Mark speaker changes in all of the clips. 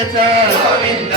Speaker 1: నాయక
Speaker 2: గోవింద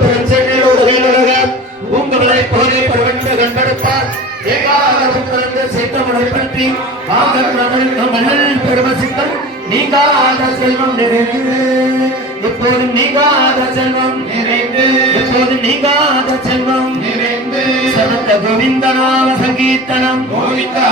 Speaker 3: பெரும் செல்லியோடு வேலுலக உங்களை போரே பரவண்டு கண்டெடுப்பார் ஏகாரம் பிறந்து சித்தமனை பற்றி ஆகர் மணல் மணல் பெரும
Speaker 2: சித்தம் நீங்காத செல்வம்
Speaker 4: நிறைந்து
Speaker 2: இப்போது நீங்காத செல்வம்
Speaker 4: நிறைந்து
Speaker 2: இப்போது சங்கீர்த்தனம்
Speaker 4: கோவிந்தா